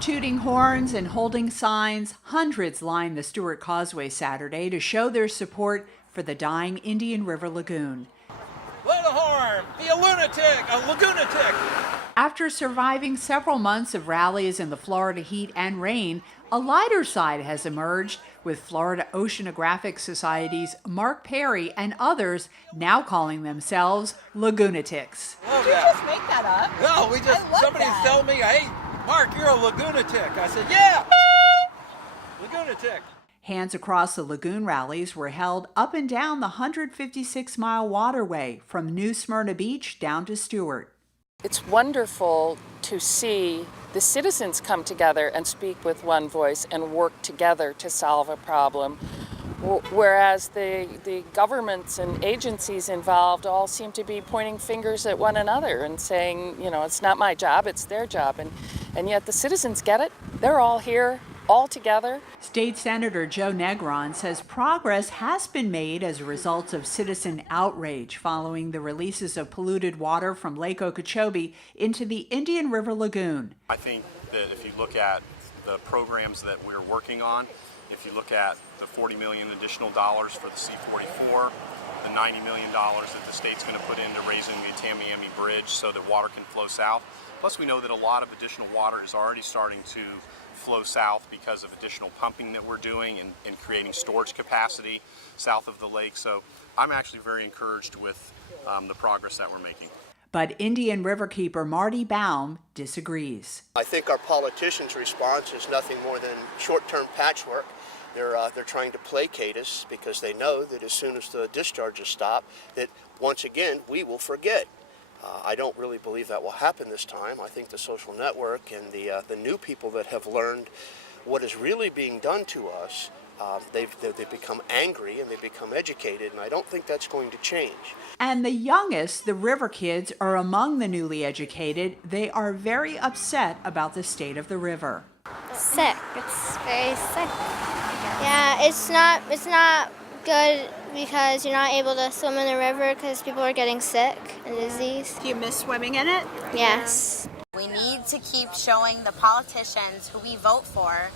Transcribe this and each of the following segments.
Tooting horns and holding signs, hundreds lined the Stuart Causeway Saturday to show their support for the dying Indian River Lagoon. Blow the horn! Be a lunatic! A Lagoonatic! After surviving several months of rallies in the Florida heat and rain, a lighter side has emerged, with Florida Oceanographic Society's Mark Perry and others now calling themselves Lagoonatics. Did you just make that up? No, somebody's telling me, hey, Mark, you're a Lagoonatic. I said, yeah! Lagoonatic. Hands across the lagoon rallies were held up and down the 156-mile waterway from New Smyrna Beach down to Stuart. It's wonderful to see the citizens come together and speak with one voice and work together to solve a problem, whereas the governments and agencies involved all seem to be pointing fingers at one another and saying, you know, it's not my job, it's their job. And yet the citizens get it. They're all here, all together. State Senator Joe Negron says progress has been made as a result of citizen outrage following the releases of polluted water from Lake Okeechobee into the Indian River Lagoon. I think that if you look at the programs that we're working on, if you look at the $40 million additional dollars for the C-44, the $90 million that the state's going to put into raising the Tamiami Bridge so that water can flow south. Plus, we know that a lot of additional water is already starting to flow south because of additional pumping that we're doing and creating storage capacity south of the lake. So I'm actually very encouraged with the progress that we're making. But Indian Riverkeeper Marty Baum disagrees. I think our politicians' response is nothing more than short-term patchwork. They're trying to placate us because they know that as soon as the discharges stop, that once again we will forget. I don't really believe that will happen this time. I think the social network and the new people that have learned what is really being done to us, they've become angry and they've become educated, and I don't think that's going to change. And the youngest, the River Kids, are among the newly educated. They are very upset about the state of the river. Sick. It's very sick. Yeah, it's not good because you're not able to swim in the river because people are getting sick and disease. Do you miss swimming in it? Yes. We need to keep showing the politicians who we vote for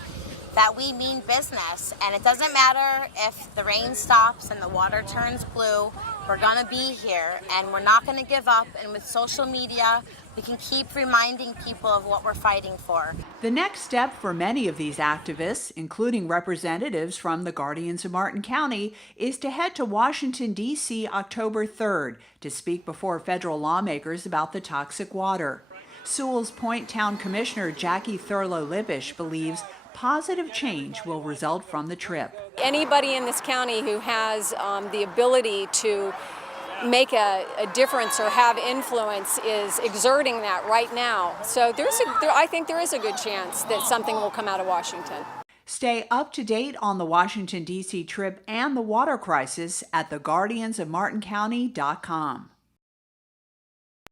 that we mean business, and it doesn't matter if the rain stops and the water turns blue. We're gonna be here and we're not gonna give up, and with social media we can keep reminding people of what we're fighting for. The next step for many of these activists, including representatives from the Guardians of Martin County, is to head to Washington, D.C. October 3rd to speak before federal lawmakers about the toxic water. Sewell's Point Town Commissioner Jacqui Thurlow-Lippisch believes positive change will result from the trip. Anybody in this county who has the ability to make a difference or have influence is exerting that right now. So I think there is a good chance that something will come out of Washington. Stay up to date on the Washington, D.C. trip and the water crisis at theguardiansofmartincounty.com.